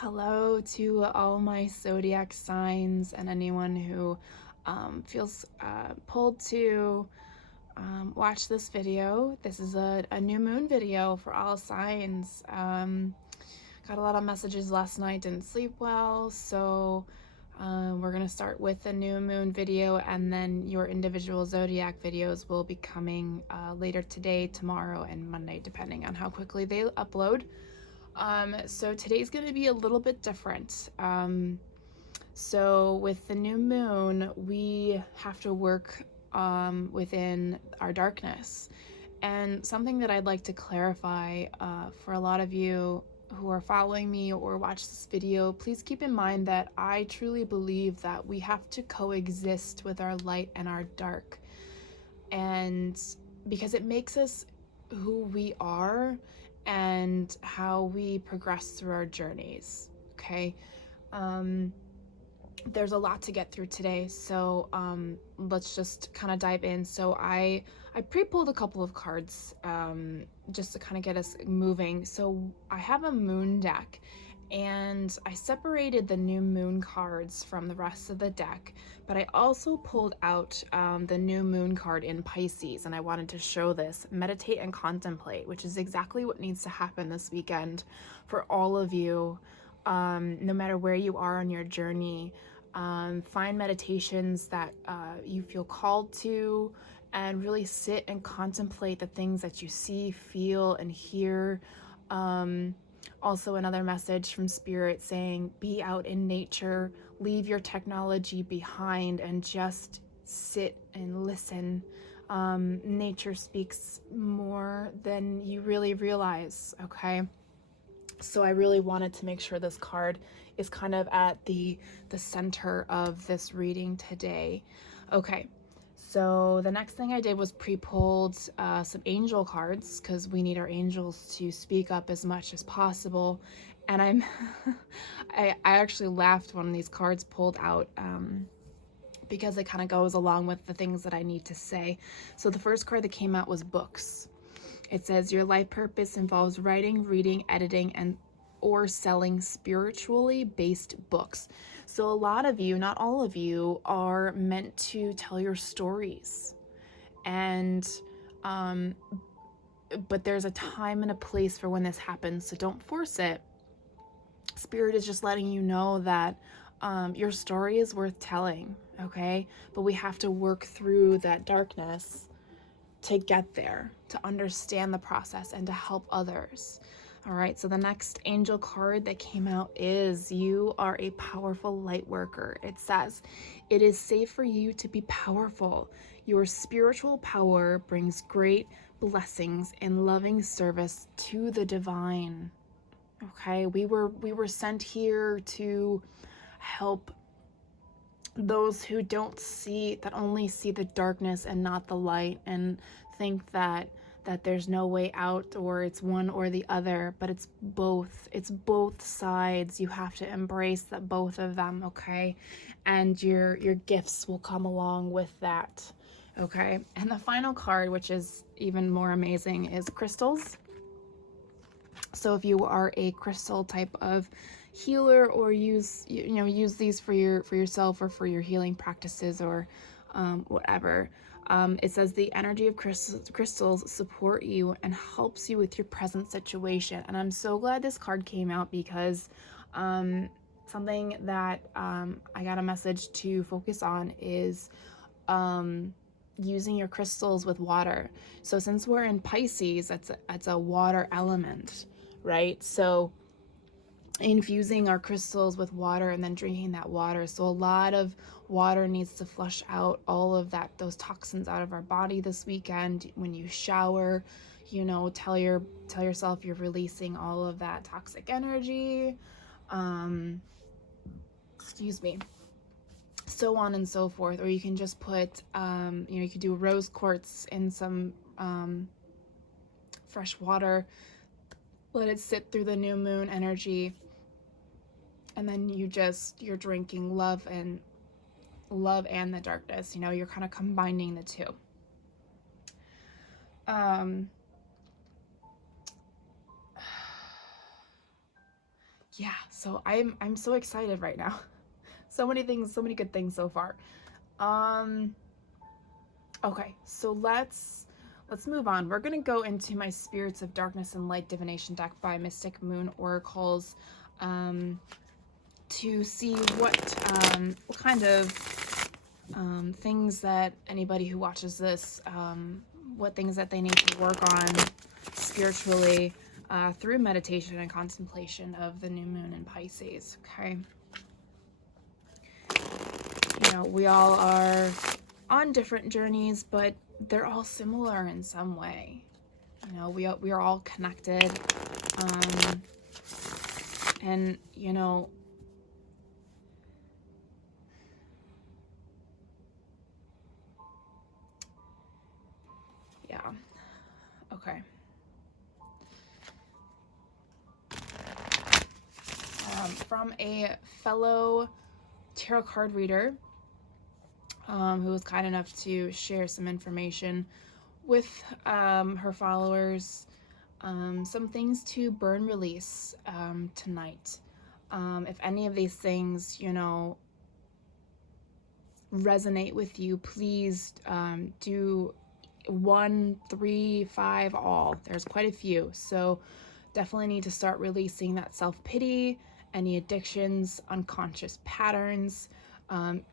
Hello to all my zodiac signs and anyone who feels pulled to watch this video. This is a new moon video for all signs. Got a lot of messages last night, didn't sleep well, so we're going to start with the new moon video, and then your individual zodiac videos will be coming later today, tomorrow, and Monday, depending on how quickly they upload. So today's going to be a little bit different. So with the new moon, we have to work within our darkness. And something that I'd like to clarify for a lot of you who are following me or watch this video, please keep in mind that I truly believe that we have to coexist with our light and our dark. And because it makes us who we are and how we progress through our journeys. Okay. There's a lot to get through today, so let's just kind of dive in. So I pre-pulled a couple of cards just to kind of get us moving. So I have a moon deck, and I separated the new moon cards from the rest of the deck, but I also pulled out the new moon card in Pisces, and I wanted to show this. Meditate and contemplate, which is exactly what needs to happen this weekend for all of you, no matter where you are on your journey. Find meditations that you feel called to, and really sit and contemplate the things that you see, feel, and hear. Also, another message from Spirit saying, be out in nature, leave your technology behind, and just sit and listen. Nature speaks more than you really realize, okay? So I really wanted to make sure this card is kind of at the center of this reading today. Okay, so the next thing I did was pre-pulled some angel cards, because we need our angels to speak up as much as possible. And I actually laughed when these cards pulled out because it kind of goes along with the things that I need to say. So the first card that came out was books. It says your life purpose involves writing, reading, editing, or selling spiritually based books. So a lot of you, not all of you, are meant to tell your stories. And but there's a time and a place for when this happens, so don't force it. Spirit is just letting you know that your story is worth telling, okay? But we have to work through that darkness to get there, to understand the process, and to help others. All right, so the next angel card that came out is you are a powerful light worker. It says, it is safe for you to be powerful. Your spiritual power brings great blessings and loving service to the divine. Okay, we were sent here to help those who don't see, that only see the darkness and not the light, and think that there's no way out, or it's one or the other, but it's both sides. You have to embrace that, both of them, okay? And your gifts will come along with that, okay? And the final card, which is even more amazing, is crystals. So if you are a crystal type of healer, or use these for yourself or for your healing practices, or whatever, it says the energy of crystals support you and helps you with your present situation. And I'm so glad this card came out, because something that I got a message to focus on is using your crystals with water. So since we're in Pisces, that's a water element, right? So infusing our crystals with water and then drinking that water. So a lot of water needs to flush out all of those toxins out of our body this weekend. When you shower, tell yourself you're releasing all of that toxic energy. Excuse me. So on and so forth. Or you can just put, you could do rose quartz in some fresh water, let it sit through the new moon energy, and then you're drinking love and the darkness. You're kind of combining the two. yeah, so I'm so excited right now. So many things, so many good things so far. Okay, so let's move on. We're gonna go into my Spirits of Darkness and Light Divination deck by Mystic Moon Oracles, to see what kind of things that anybody who watches this, what things that they need to work on spiritually through meditation and contemplation of the new moon in Pisces. Okay, you know, we all are on different journeys, but they're all similar in some way. You know, we are all connected, and you know, yeah. Okay. From a fellow tarot card reader, who was kind enough to share some information with her followers, some things to burn release tonight. If any of these things, you know, resonate with you, please do 1, 3, 5, all. There's quite a few, so definitely need to start releasing that self-pity, any addictions, unconscious patterns,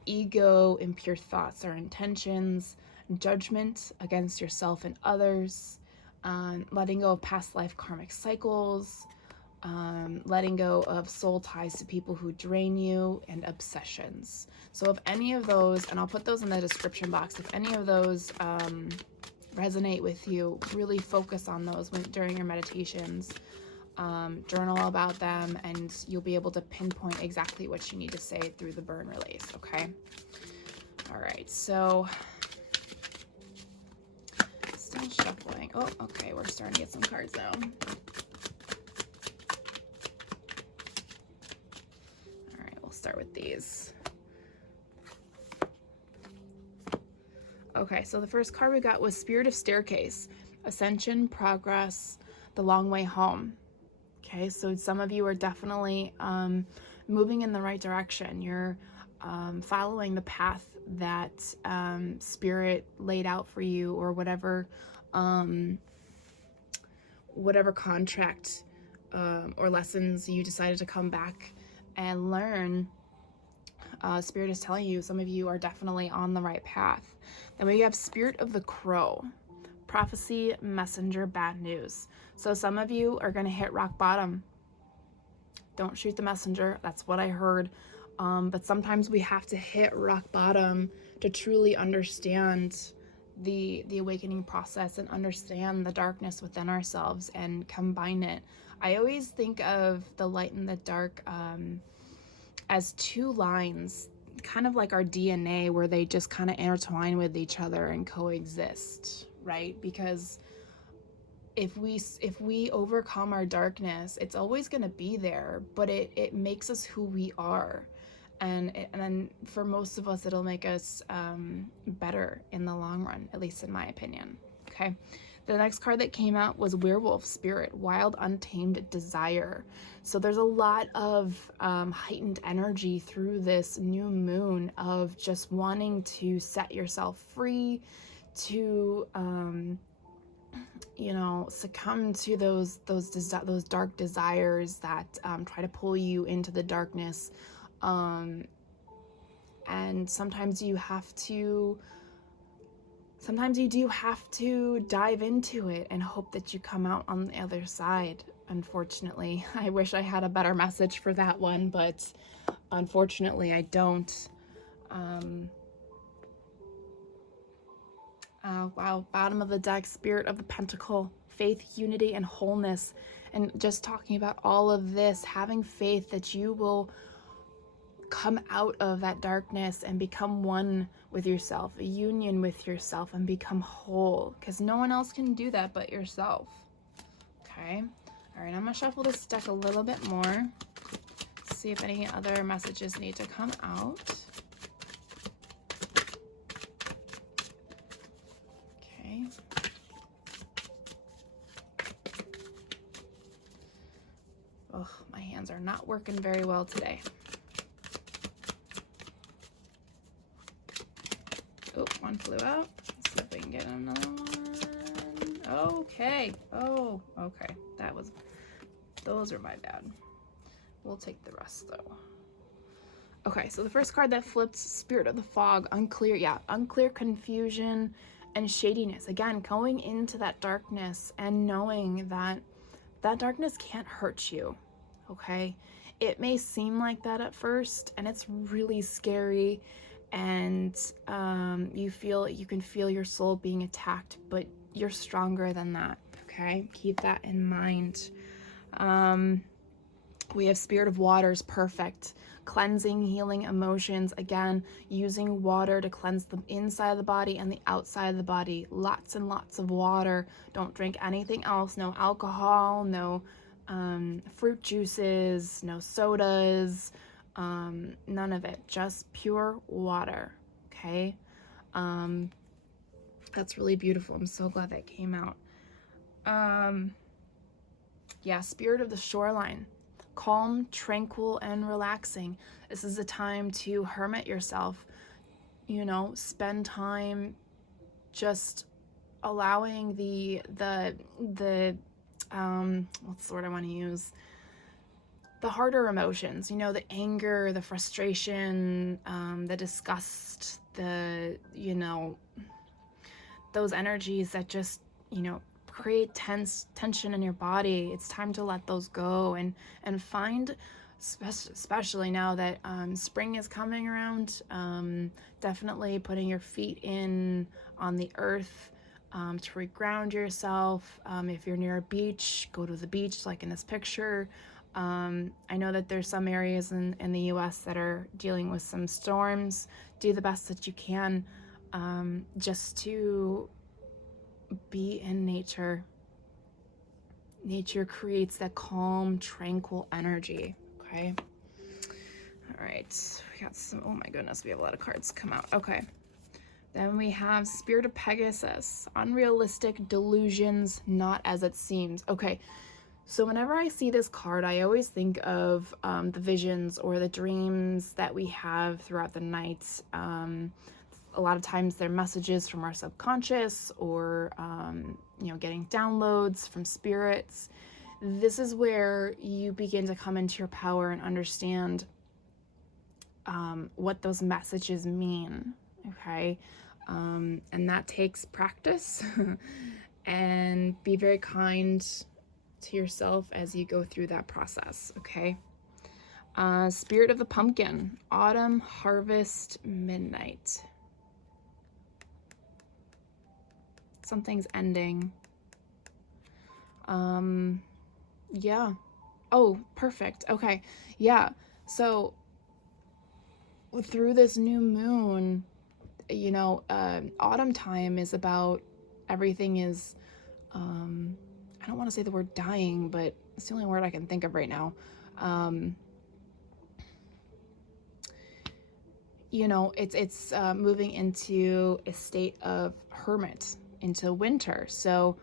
ego, impure thoughts or intentions, judgment against yourself and others, letting go of past life karmic cycles, letting go of soul ties to people who drain you, and obsessions. So if any of those, and I'll put those in the description box, if any of those resonate with you, really focus on those during your meditations. Journal about them, and you'll be able to pinpoint exactly what you need to say through the burn release. Okay. All right. So still shuffling. Oh, okay. We're starting to get some cards now. All right. We'll start with these. Okay. So the first card we got was Spirit of Staircase, Ascension, Progress, the Long Way Home. Okay, so some of you are definitely moving in the right direction. You're following the path that Spirit laid out for you, or whatever contract or lessons you decided to come back and learn. Spirit is telling you some of you are definitely on the right path. Then we have Spirit of the Crow, Prophecy, Messenger, Bad News. So some of you are going to hit rock bottom. Don't shoot the messenger. That's what I heard. But sometimes we have to hit rock bottom to truly understand the awakening process and understand the darkness within ourselves and combine it. I always think of the light and the dark as two lines, kind of like our DNA, where they just kind of intertwine with each other and coexist, right? Because if we overcome our darkness, it's always going to be there, but it makes us who we are, and then for most of us it'll make us better in the long run, at least in my opinion. Okay, the next card that came out was Werewolf Spirit, Wild Untamed Desire. So there's a lot of heightened energy through this new moon of just wanting to set yourself free, to you know, succumb to those dark desires that try to pull you into the darkness, and sometimes you do have to dive into it and hope that you come out on the other side. Unfortunately, I wish I had a better message for that one, but unfortunately I don't. Wow, bottom of the deck, Spirit of the Pentacle, faith, unity, and wholeness. And just talking about all of this, having faith that you will come out of that darkness and become one with yourself, a union with yourself, and become whole, because no one else can do that but yourself. Okay. All right, I'm gonna shuffle this deck a little bit more, see if any other messages need to come out. Oh, Ugh, my hands are not working very well today. Oh, one flew out. Let's see if we can get another one. Okay. Oh, okay. Those are my bad. We'll take the rest though. Okay, so the first card that flipped, Spirit of the Fog, unclear. Yeah, unclear, confusion, and shadiness. Again, going into that darkness and knowing that that darkness can't hurt you, okay? It may seem like that at first, and it's really scary, and you can feel your soul being attacked, but you're stronger than that, okay? Keep that in mind. We have Spirit of Waters, perfect. Cleansing, healing emotions. Again, using water to cleanse the inside of the body and the outside of the body. Lots and lots of water. Don't drink anything else. No alcohol, no fruit juices, no sodas, none of it. Just pure water, okay? That's really beautiful. I'm so glad that came out. Yeah, Spirit of the Shoreline. Calm, tranquil, and relaxing. This is a time to hermit yourself, you know, spend time just allowing the what's the word I want to use? The harder emotions, you know, the anger, the frustration, the disgust, those energies that just, create tension in your body. It's time to let those go and find, especially now that spring is coming around, definitely putting your feet in on the earth to reground yourself. If you're near a beach, go to the beach like in this picture. I know that there's some areas in the US that are dealing with some storms. Do the best that you can just to be in nature. Nature creates that calm, tranquil energy, okay? All right, we got some, oh my goodness, we have a lot of cards come out. Okay, then we have Spirit of Pegasus, unrealistic delusions, not as it seems. Okay, so whenever I see this card, I always think of the visions or the dreams that we have throughout the night. A lot of times they're messages from our subconscious or, getting downloads from spirits. This is where you begin to come into your power and understand what those messages mean, okay? And that takes practice and be very kind to yourself as you go through that process, okay? Spirit of the Pumpkin, autumn, harvest, midnight. Something's ending. Yeah. Oh, perfect. Okay. Yeah. So through this new moon, autumn time is about everything is, I don't want to say the word dying, but it's the only word I can think of right now. It's moving into a state of hermit, into winter. So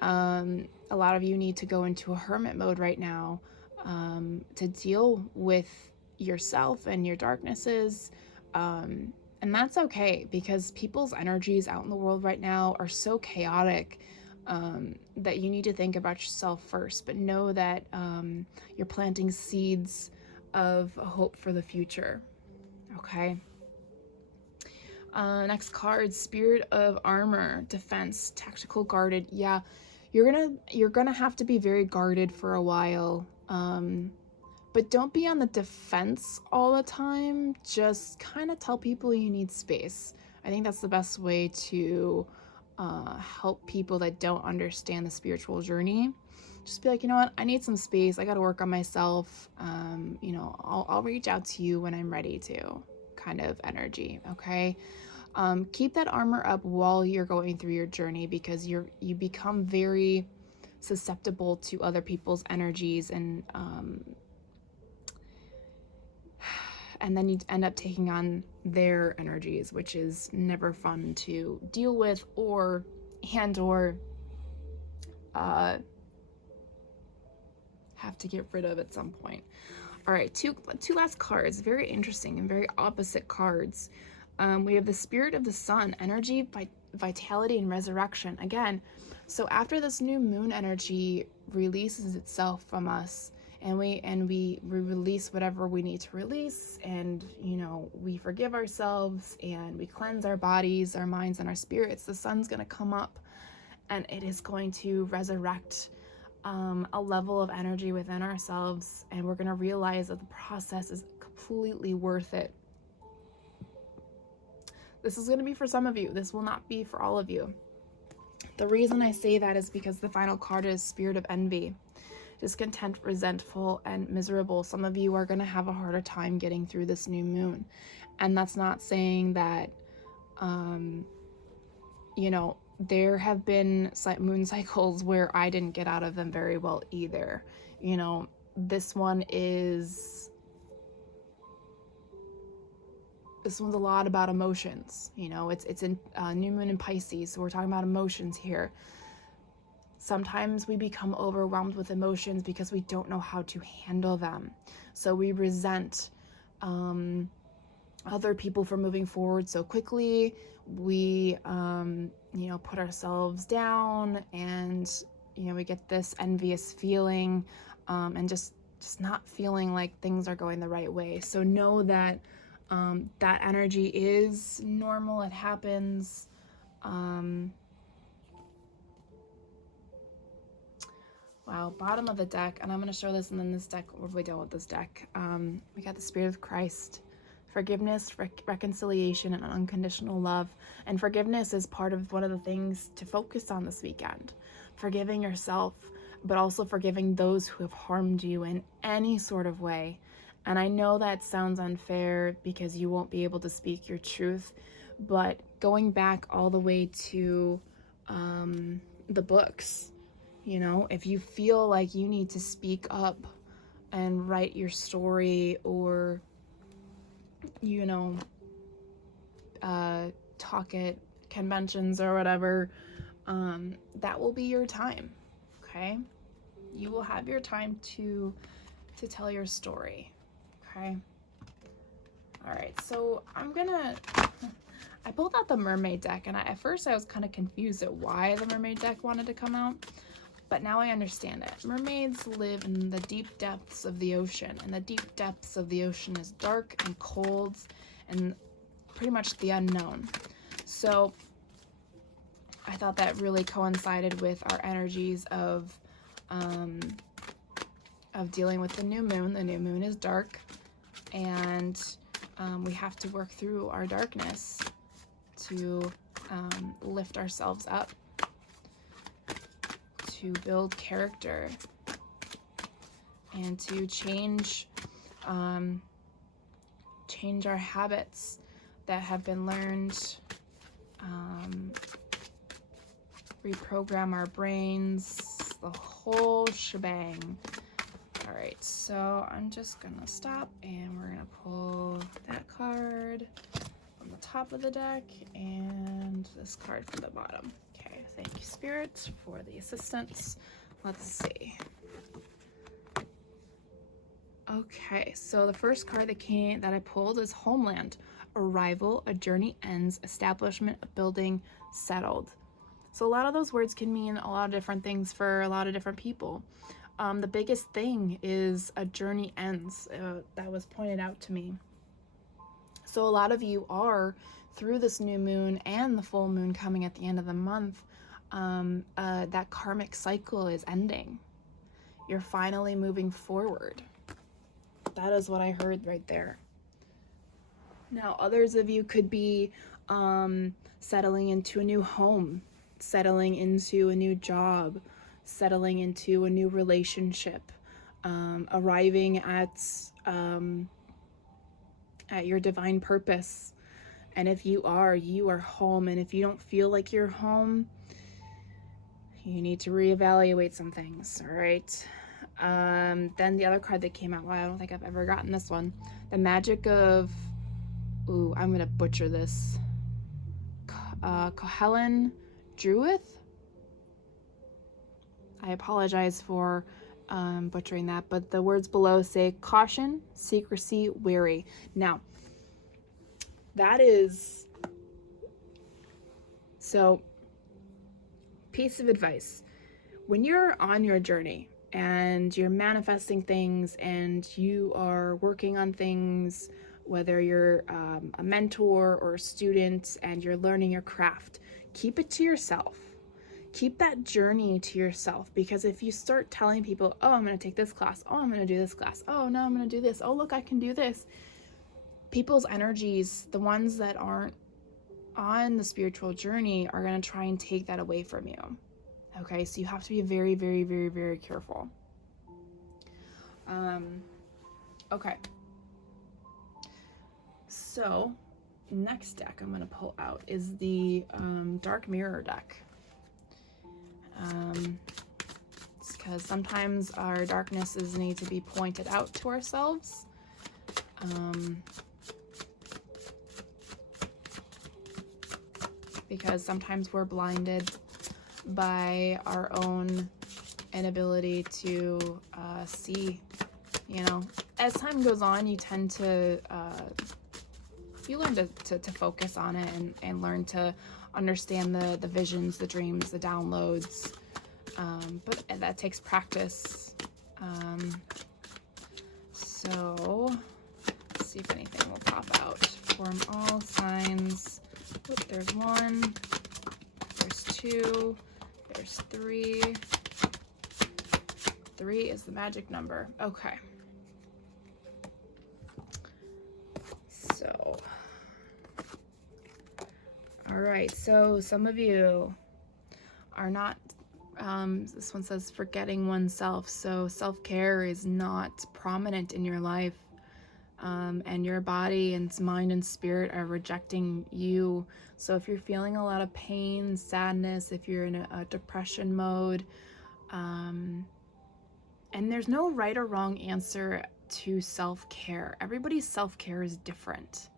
a lot of you need to go into a hermit mode right now to deal with yourself and your darknesses. And that's okay, because people's energies out in the world right now are so chaotic that you need to think about yourself first, but know that you're planting seeds of hope for the future. Okay. Next card, Spirit of Armor, defense, tactical, guarded. Yeah, you're gonna have to be very guarded for a while. But don't be on the defense all the time. Just kind of tell people you need space. I think that's the best way to help people that don't understand the spiritual journey. Just be like, you know what, I need some space. I got to work on myself. I'll reach out to you when I'm ready to, kind of energy. Okay. Keep that armor up while you're going through your journey, because you become very susceptible to other people's energies, and then you end up taking on their energies, which is never fun to deal with or have to get rid of at some point. All right, two last cards, very interesting and very opposite cards. We have the Spirit of the Sun, energy, vitality, and resurrection. Again, so after this new moon energy releases itself from us, and we release whatever we need to release, and we forgive ourselves and we cleanse our bodies, our minds, and our spirits, the sun's going to come up and it is going to resurrect a level of energy within ourselves, and we're going to realize that the process is completely worth it. This is going to be for some of you. This will not be for all of you. The reason I say that is because the final card is Spirit of Envy. Discontent, resentful, and miserable. Some of you are going to have a harder time getting through this new moon. And that's not saying that, there have been moon cycles where I didn't get out of them very well either. This one's a lot about emotions. It's in new moon in Pisces, so we're talking about emotions here. Sometimes we become overwhelmed with emotions because we don't know how to handle them. So we resent other people for moving forward so quickly. We, put ourselves down, and, we get this envious feeling, and just not feeling like things are going the right way. So know that that energy is normal. It happens. Wow, bottom of the deck, and I'm going to show this, and then this deck, we'll be done with this deck. We got the Spirit of Christ, forgiveness, reconciliation, and unconditional love. And forgiveness is part of one of the things to focus on this weekend. Forgiving yourself, but also forgiving those who have harmed you in any sort of way. And I know that sounds unfair because you won't be able to speak your truth, but going back all the way to the books, if you feel like you need to speak up and write your story, or, talk at conventions or whatever, that will be your time, okay? You will have your time to tell your story, okay? All right, so I pulled out the mermaid deck, and at first I was kind of confused at why the mermaid deck wanted to come out. But now I understand it. Mermaids live in the deep depths of the ocean, and the deep depths of the ocean is dark and cold and pretty much the unknown. So I thought that really coincided with our energies of dealing with the new moon. The new moon is dark, and we have to work through our darkness to lift ourselves up, to build character, and to change our habits that have been learned, reprogram our brains, the whole shebang. All right, so I'm just gonna stop, and we're gonna pull that card from the top of the deck and this card from the bottom. Okay, thank you, Spirit, for the assistance. Let's see. Okay, so the first card that I pulled is Homeland. Arrival, a journey ends, establishment, a building settled. So a lot of those words can mean a lot of different things for a lot of different people. The biggest thing is a journey ends. That was pointed out to me. So a lot of you are, through this new moon and the full moon coming at the end of the month, that karmic cycle is ending. You're finally moving forward. That is what I heard right there. Now, others of you could be settling into a new home, settling into a new job, settling into a new relationship, arriving at your divine purpose. And if you are home. And if you don't feel like you're home, you need to reevaluate some things, all right? Then the other card that came out, well, I don't think I've ever gotten this one. The magic of, I'm gonna butcher this. Kohelen Druith? I apologize for butchering that, but the words below say caution, secrecy, wary. Now, that is, so piece of advice. When you're on your journey and you're manifesting things and you are working on things, whether you're a mentor or a student and you're learning your craft, keep it to yourself. Keep that journey to yourself, because if you start telling people, oh, I'm going to take this class, oh, I'm going to do this class, oh, no, I'm going to do this, oh, look, I can do this, people's energies, the ones that aren't on the spiritual journey, are going to try and take that away from you. Okay, so you have to be very, very, very, very careful. Okay. So, next deck I'm going to pull out is the Dark Mirror deck. It's because sometimes our darknesses need to be pointed out to ourselves. Because sometimes we're blinded by our own inability to see. You know, as time goes on, you tend to you learn to focus on it and learn to understand the visions, the dreams, the downloads, but that takes practice. So let's see if anything will pop out. Form all signs. Oop, there's 1, there's 2, there's 3. 3 is the magic number. Okay. So, all right, so some of you are not, this one says forgetting oneself, so self-care is not prominent in your life, and your body and mind and spirit are rejecting you. So if you're feeling a lot of pain, sadness, if you're in a depression mode, and there's no right or wrong answer to self-care. Everybody's self-care is different,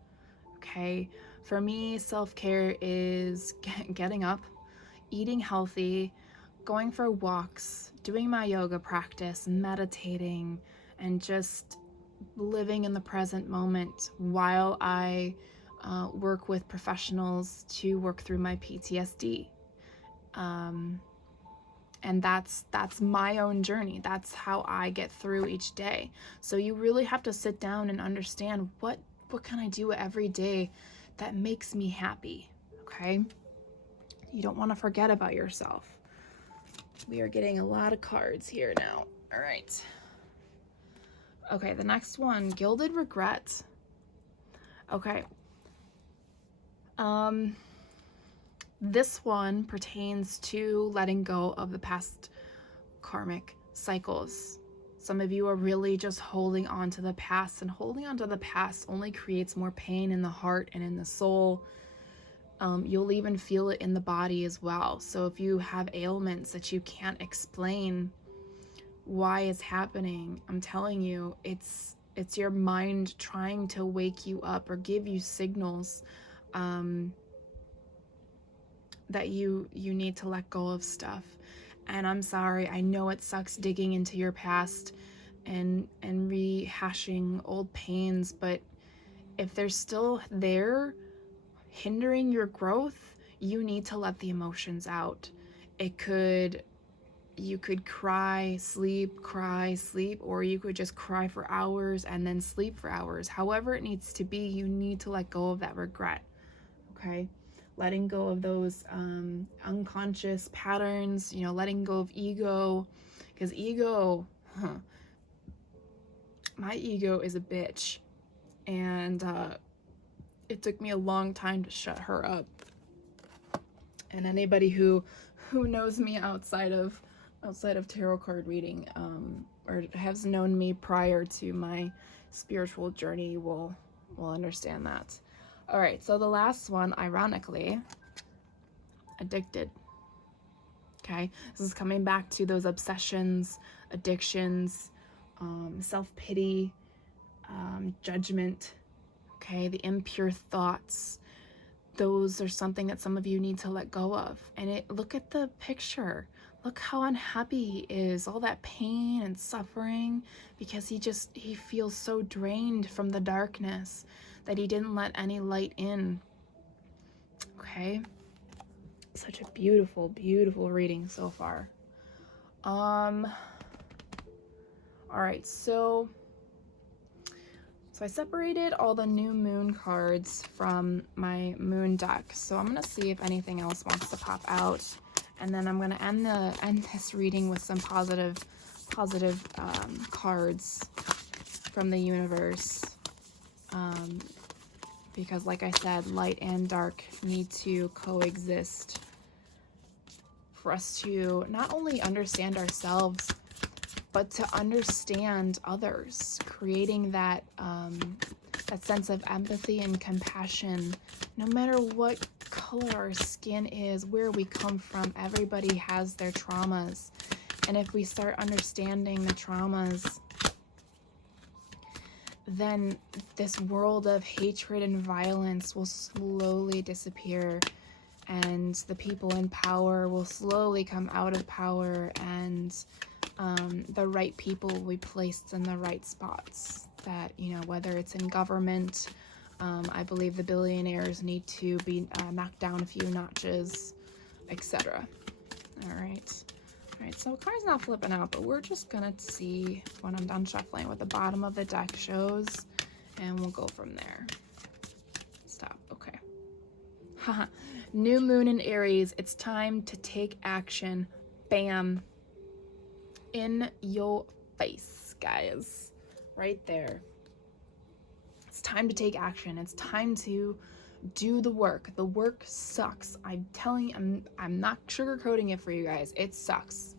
okay? For me, self-care is getting up, eating healthy, going for walks, doing my yoga practice, meditating, and just living in the present moment while I work with professionals to work through my PTSD. And that's my own journey. That's how I get through each day. So you really have to sit down and understand what can I do every day that makes me happy, okay? You don't want to forget about yourself. We are getting a lot of cards here now. All right. Okay, the next one, Gilded Regret. Okay. This one pertains to letting go of the past karmic cycles. Some of you are really just holding on to the past, and holding on to the past only creates more pain in the heart and in the soul. You'll even feel it in the body as well. So if you have ailments that you can't explain why it's happening, I'm telling you, it's your mind trying to wake you up or give you signals that you need to let go of stuff. And I'm sorry, I know it sucks digging into your past and rehashing old pains, but if they're still there hindering your growth, you need to let the emotions out. You could cry, sleep, or you could just cry for hours and then sleep for hours. However it needs to be, you need to let go of that regret, okay? Letting go of those unconscious patterns, letting go of ego, because my ego is a bitch, and it took me a long time to shut her up. And anybody who knows me outside of tarot card reading, or has known me prior to my spiritual journey will understand that. All right, so the last one, ironically, addicted. Okay, this is coming back to those obsessions, addictions, self-pity, judgment, okay, the impure thoughts. Those are something that some of you need to let go of. And look at the picture. Look how unhappy he is, all that pain and suffering, because he feels so drained from the darkness that he didn't let any light in. Okay? Such a beautiful, beautiful reading so far. All right, so I separated all the new moon cards from my moon deck. So I'm gonna see if anything else wants to pop out, and then I'm gonna end this reading with some positive cards from the universe. Because like I said, light and dark need to coexist for us to not only understand ourselves, but to understand others, creating that sense of empathy and compassion. No matter what color our skin is, where we come from, everybody has their traumas. And if we start understanding the traumas, then this world of hatred and violence will slowly disappear, and the people in power will slowly come out of power, and the right people will be placed in the right spots. That, you know, whether it's in government, I believe the billionaires need to be knocked down a few notches, etc. All right, so card's not flipping out, but we're just gonna see when I'm done shuffling what the bottom of the deck shows, and we'll go from there. Stop. Okay. Haha. New moon in Aries. It's time to take action. Bam. In your face, guys. Right there. It's time to take action. It's time to do the work. The work sucks. I'm telling you, I'm not sugarcoating it for you guys. It sucks.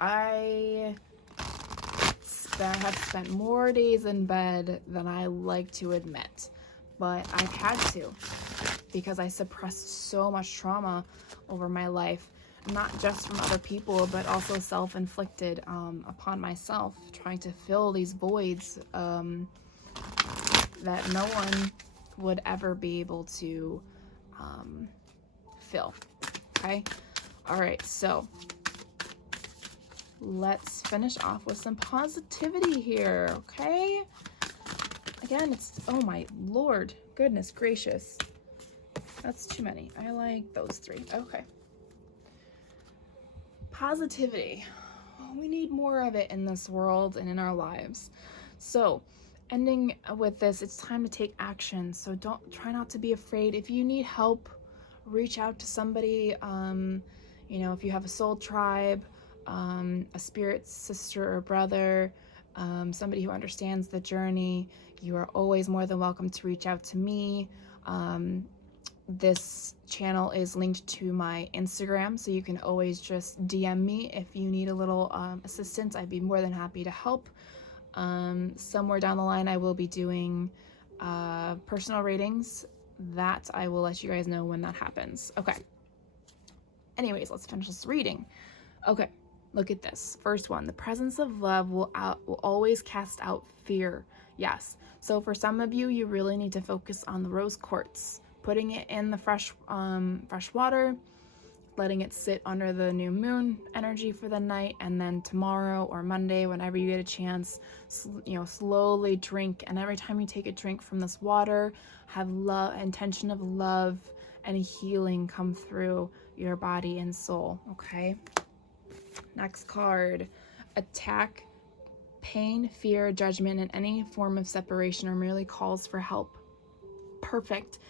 I have spent more days in bed than I like to admit, but I've had to, because I suppressed so much trauma over my life, not just from other people, but also self-inflicted upon myself, trying to fill these voids that no one would ever be able to fill. Okay? All right, so let's finish off with some positivity here, okay? Again, it's, oh my Lord, goodness gracious. That's too many. I like those three. Okay. Positivity. We need more of it in this world and in our lives. So, ending with this, it's time to take action. So try not to be afraid. If you need help, reach out to somebody. You know, if you have a soul tribe, a spirit sister or brother, somebody who understands the journey, you are always more than welcome to reach out to me. This channel is linked to my Instagram, so you can always just DM me if you need a little assistance. I'd be more than happy to help. Somewhere down the line, I will be doing personal readings. That I will let you guys know when that happens. Okay. Anyways, let's finish this reading. Okay, look at this. First one, the presence of love will always cast out fear. Yes. So for some of you, you really need to focus on the rose quartz, putting it in the fresh water, letting it sit under the new moon energy for the night, and then tomorrow or Monday, whenever you get a chance, slowly drink. And every time you take a drink from this water, have intention of love and healing come through your body and soul. Okay. Next card, attack, pain, fear, judgment, and any form of separation or merely calls for help. Perfect.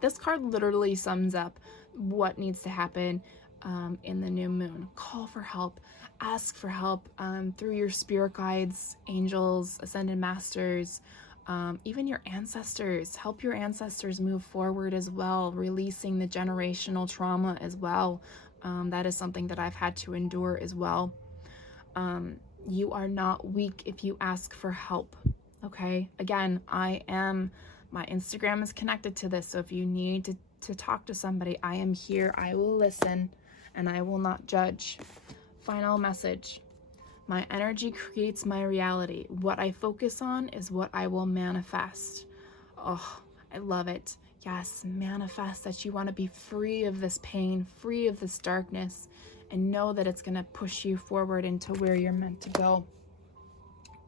This card literally sums up what needs to happen in the new moon. Call for help, ask for help through your spirit guides, angels, ascended masters, even your ancestors. Help your ancestors move forward as well, releasing the generational trauma as well. That is something that I've had to endure as well. You are not weak if you ask for help. Okay. Again, my Instagram is connected to this. So if you need to talk to somebody, I am here. I will listen and I will not judge. Final message. My energy creates my reality. What I focus on is what I will manifest. Oh, I love it. Yes, manifest that you want to be free of this pain, free of this darkness, and know that it's going to push you forward into where you're meant to go.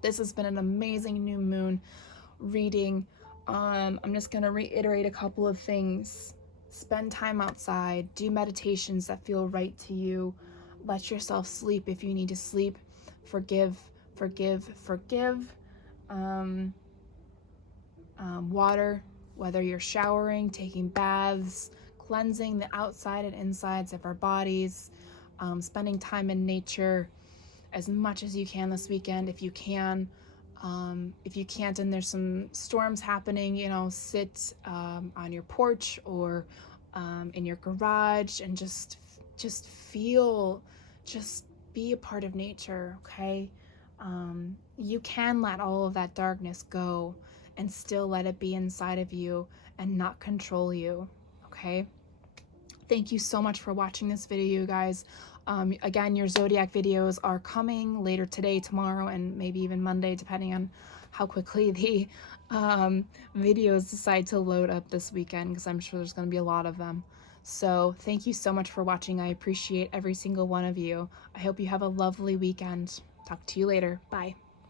This has been an amazing new moon reading. I'm just going to reiterate a couple of things. Spend time outside, do meditations that feel right to you, let yourself sleep if you need to sleep, forgive. Water, whether you're showering, taking baths, cleansing the outside and insides of our bodies, spending time in nature as much as you can this weekend if you can. If you can't and there's some storms happening, you know, sit on your porch or in your garage and just feel, just be a part of nature, okay? You can let all of that darkness go and still let it be inside of you and not control you, okay? Thank you so much for watching this video, you guys. Again, your zodiac videos are coming later today, tomorrow, and maybe even Monday, depending on how quickly the videos decide to load up this weekend, because I'm sure there's going to be a lot of them. So thank you so much for watching. I appreciate every single one of you. I hope you have a lovely weekend. Talk to you later. Bye.